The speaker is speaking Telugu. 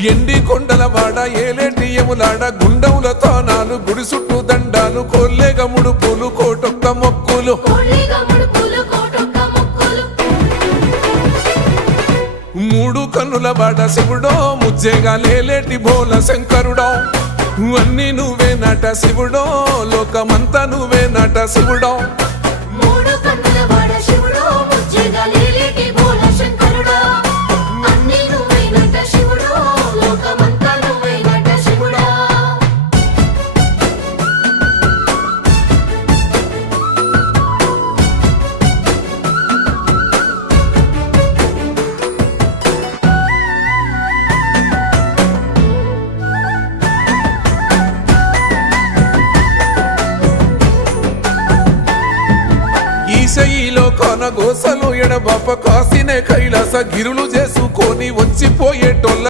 ఎండి కొండల వాడ ఏలేటి యములాడ గుండముల తానాలు గుడి చుట్టూ దండాలు కొల్లేగ ముడుపులు కోటొక్క మొక్కులు మూడు కన్నుల వాడ శివుడో ముజ్జేగా లేలేటి బోల శంకరుడో అన్ని నువ్వే నట శివుడో లోకమంతా నువ్వే నట శివుడో ఈశయిలో కొన గోసలు ఎడబాప కాసినే కైలాస గిరులు చేసుకొని వచ్చిపోయేటోళ్ళ